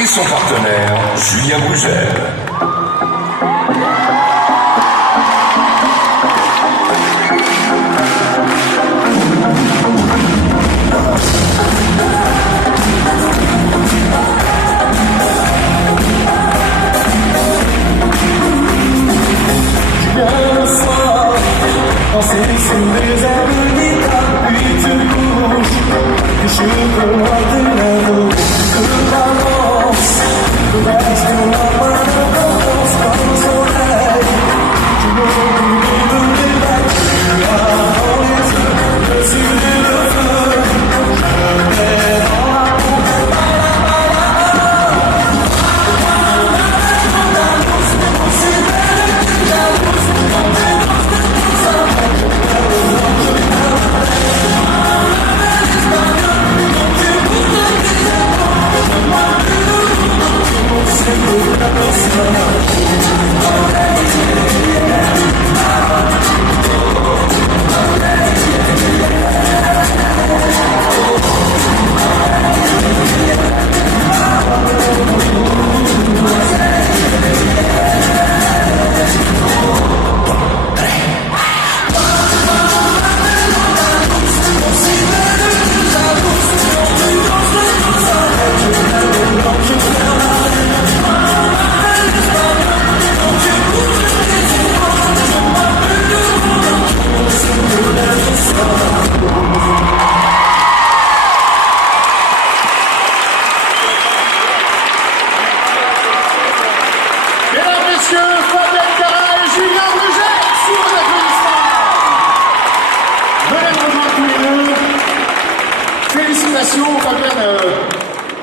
et son partenaire Julien Bougel. Danser sous les arbres des tapis de couche, que je peux voir de l'amour, que balance, le reste de la main de danse comme le soleil. Je m'oublie de l'éveil, tu as dans les yeux, le ciel et le feu, je mets dans la peau.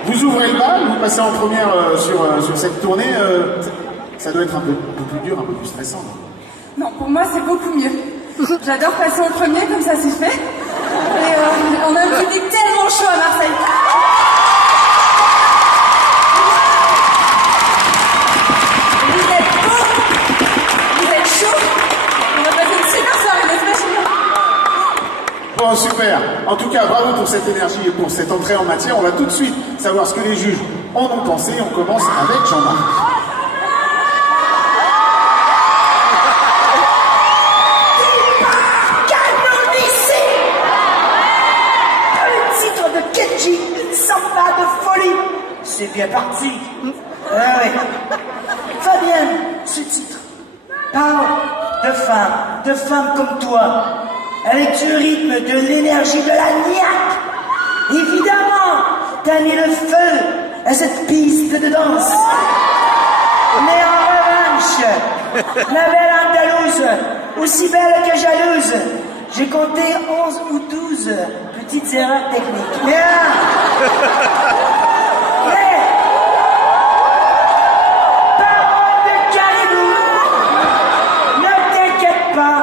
Vous ouvrez le bal, vous passez en première sur cette tournée, ça doit être un peu plus dur, un peu plus stressant. Non, pour moi c'est beaucoup mieux. J'adore passer en premier, comme ça c'est fait. Et on a un public tellement chaud à Marseille. Vous êtes beaux, vous êtes chauds. On va passer une super soirée, n'est-ce pas, Julien ? Bon, super. En tout cas, bravo pour cette énergie et pour cette entrée en matière. On va tout de suite savoir ce que les juges en ont pensé. On commence avec Jean-Marc. Le titre de Kenji, une samba de folie. C'est bien parti. Ouais. Fabienne, ce titre parle de femmes comme toi. Avec du rythme, de l'énergie, de la niaque. Évidemment, t'as mis le feu à cette piste de danse. Mais en revanche, la belle Andalouse, aussi belle que jalouse, j'ai compté 11 ou 12 petites erreurs techniques. Mais parole de caribou, ne t'inquiète pas,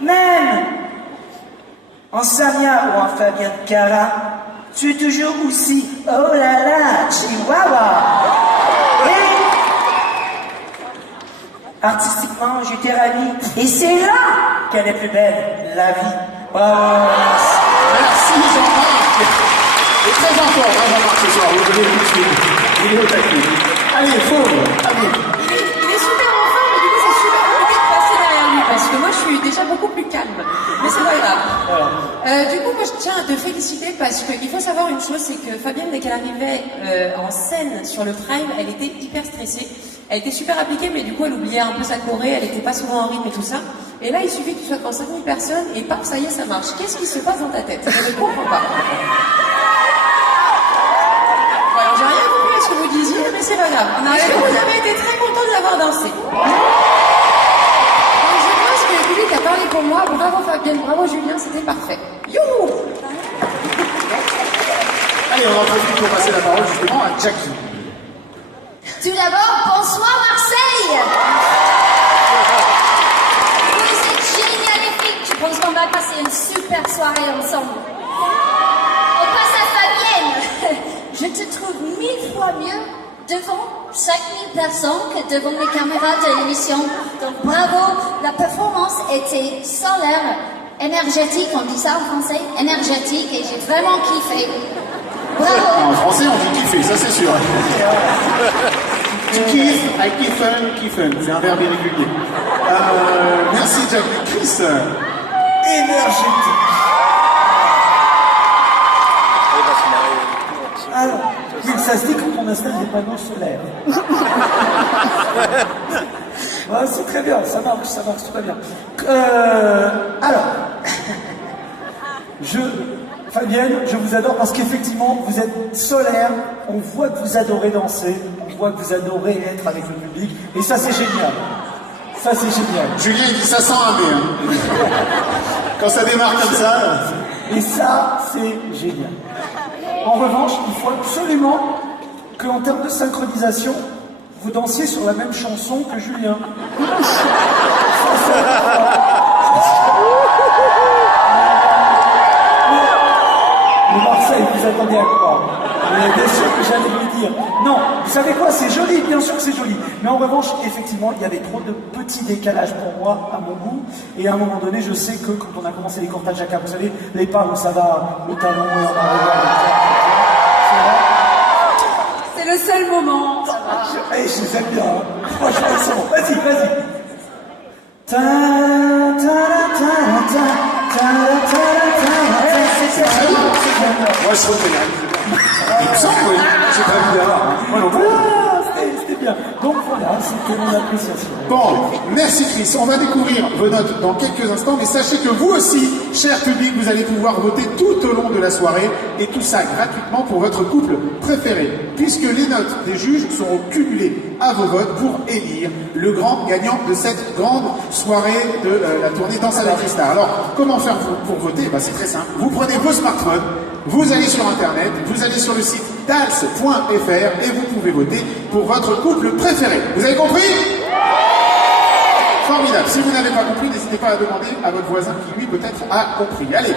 même en Samia ou en Fabienne Cara, tu es toujours aussi oh là là, chihuahua. Et artistiquement, j'étais ravi. Et c'est là qu'elle est plus belle, la vie. Bravo. Merci Jean-Marc. Et très fort, Jean-Marc, ce soir. Vous venez tout de suite. Il est au taquet. Allez, Fauve, allez. Il est super en forme, mais du coup, c'est super compliqué de passer derrière lui, parce que moi, je suis déjà beaucoup plus calme. Mais c'est pas grave. Du coup, moi, je tiens à te féliciter, parce qu'il faut savoir une chose, c'est que Fabienne, dès qu'elle arrivait en scène sur le prime, elle était hyper stressée. Elle était super appliquée, mais du coup, elle oubliait un peu sa choré, elle était pas souvent en rythme et tout ça. Et là, il suffit que tu sois devant 5000 personnes, et paf, ça y est, ça marche. Qu'est-ce qui se passe dans ta tête? Je ne comprends pas. Alors, j'ai rien compris à ce que vous disiez, mais c'est pas grave. Est-ce que vous avez été très content de l'avoir dansé? Je pense que le public a parlé pour moi. Bravo Fabienne, bravo Julien, c'était parfait. Youhou! Allez, on en profite pour passer la parole justement à Jackie. Tout d'abord, bonsoir Marseille. Vous êtes génialique. Je pense qu'on va passer une super soirée ensemble. On passe à Fabienne. Je te trouve 1000 fois mieux devant 5000 personnes que devant les caméras de l'émission. Donc bravo, la performance était solaire, énergétique, on dit ça en français, énergétique, et j'ai vraiment kiffé. En français, on dit kiffer, ça c'est sûr. Tu kiffes, I kiffen. C'est un verbe irrégulier. Merci, Jack. Chris. Énergétique. Alors, oui, ça se dit quand on installe des panneaux solaires. Ouais, c'est très bien, ça marche très bien. Alors, Fabienne, je vous adore parce qu'effectivement, vous êtes solaire, on voit que vous adorez danser, on voit que vous adorez être avec le public, et ça c'est génial. Ça c'est génial. Julien, il dit ça sent un B. Hein. Quand ça démarre comme ça. Et ça, c'est génial. En revanche, il faut absolument qu'en termes de synchronisation, vous dansiez sur la même chanson que Julien. Mais Marseille, vous attendez à quoi? Bien sûr que j'allais vous dire. Non, vous savez quoi, c'est joli, bien sûr que c'est joli. Mais en revanche, effectivement, il y avait trop de petits décalages pour moi, à mon goût. Et à un moment donné, je sais que quand on a commencé les cortages à cap, vous savez, les pas où ça va, le talon et en arrière. C'est le seul moment. Je les aime bien. Hein. Franchement, ils sont bons. Vas-y. Ta ta ta ta ta ta ta ta. Moi, je reconnais. Il me semble, oui. C'est très bien. Moi non plus. C'était bien. Donc voilà, c'était mon appréciation. Bon, merci Chris. On va découvrir vos notes dans quelques instants, mais sachez que vous aussi, cher public, vous allez pouvoir voter tout au long de la soirée, et tout ça gratuitement pour votre couple préféré, puisque les notes des juges seront cumulées à vos votes pour élire le grand gagnant de cette grande soirée de la tournée Danse avec les stars. Alors, comment faire pour voter? C'est très simple. Vous prenez vos smartphones, vous allez sur Internet, vous allez sur le site dals.fr et vous pouvez voter pour votre couple préféré. Vous avez compris? Formidable. Si vous n'avez pas compris, n'hésitez pas à demander à votre voisin qui, lui, peut-être, a compris. Allez.